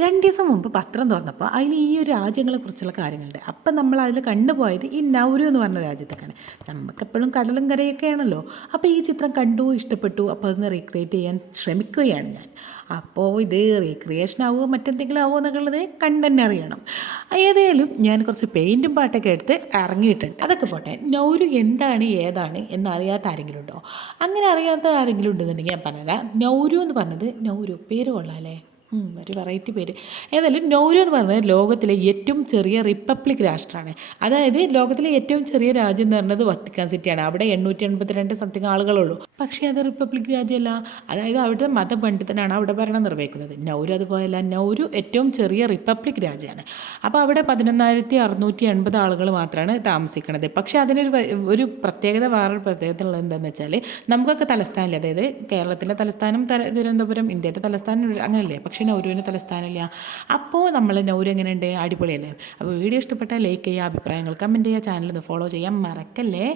2 ദിവസം മുമ്പ് പത്രം തുറന്നപ്പോൾ അതിൽ ഈ ഒരു രാജ്യങ്ങളെക്കുറിച്ചുള്ള കാര്യങ്ങളുണ്ട്. അപ്പം നമ്മൾ അതിൽ കണ്ടുപോയത് ഈ നൗരു എന്ന് പറഞ്ഞ രാജ്യത്തേക്കാണ്. നമുക്കെപ്പോഴും കടലും കരയൊക്കെയാണല്ലോ. അപ്പോൾ ഈ ചിത്രം കണ്ടു, ഇഷ്ടപ്പെട്ടു. അപ്പോൾ അതൊന്ന് റീക്രിയേറ്റ് ചെയ്യാൻ ശ്രമിക്കുകയാണ് ഞാൻ. അപ്പോൾ ഇത് റീക്രിയേഷൻ ആവുമോ മറ്റെന്തെങ്കിലും ആവുമോ എന്നുള്ളത് കണ്ടന്നെ അറിയണം. ഏതായാലും ഞാൻ കുറച്ച് പെയിൻറ്റും പാട്ടൊക്കെ എടുത്ത് ഇറങ്ങിയിട്ടുണ്ട്. അതൊക്കെ പോട്ടെ, നൗരു എന്താണ് ഏതാണ് എന്നറിയാത്ത ആരെങ്കിലും ഉണ്ടോ? അങ്ങനെ അറിയാത്ത ആരെങ്കിലും ഉണ്ടെന്നുണ്ടെങ്കിൽ ഞാൻ പറഞ്ഞുതരാം. നൗരു എന്ന് പറഞ്ഞത്, നൗരു പേര് കൊള്ളാമല്ലേ, ഒരു വെറൈറ്റി പേര്. ഏതായാലും നൗരു എന്ന് പറഞ്ഞത് ലോകത്തിലെ ഏറ്റവും ചെറിയ റിപ്പബ്ലിക് രാഷ്ട്രമാണ്. അതായത് ലോകത്തിലെ ഏറ്റവും ചെറിയ രാജ്യം എന്ന് പറയുന്നത് വത്തിക്കാൻ സിറ്റിയാണ്. അവിടെ 882 സംതിങ് ആളുകളുള്ളൂ. പക്ഷേ അത് റിപ്പബ്ലിക് രാജ്യമല്ല. അതായത് അവിടുത്തെ മതപണ്ഡിതനാണ് അവിടെ ഭരണം നിർവഹിക്കുന്നത്. നൗരു അതുപോലെയല്ല. നൗരു ഏറ്റവും ചെറിയ റിപ്പബ്ലിക് രാജ്യമാണ്. അപ്പോൾ അവിടെ 11,680 ആളുകൾ മാത്രമാണ് താമസിക്കുന്നത്. പക്ഷേ അതിനൊരു ഒരു പ്രത്യേകത, വേറൊരു പ്രത്യേകത ഉള്ളത് എന്താണെന്ന് വെച്ചാൽ, നമുക്കൊക്കെ തലസ്ഥാനമില്ല. അതായത് കേരളത്തിൻ്റെ തലസ്ഥാനം തിരുവനന്തപുരം, ഇന്ത്യയുടെ തലസ്ഥാനം അങ്ങനെയല്ലേ. പക്ഷേ നൗരുവിന് തലസ്ഥാനമില്ല. അപ്പോൾ നമ്മൾ നൗരു എങ്ങനെയുണ്ട്, അടിപൊളിയല്ലേ? അപ്പോൾ വീഡിയോ ഇഷ്ടപ്പെട്ടാൽ ലൈക്ക് ചെയ്യുക, അഭിപ്രായങ്ങൾ കമൻറ്റ് ചെയ്യുക, ചാനൽ ഒന്ന് ഫോളോ ചെയ്യാൻ മറക്കല്ലേ.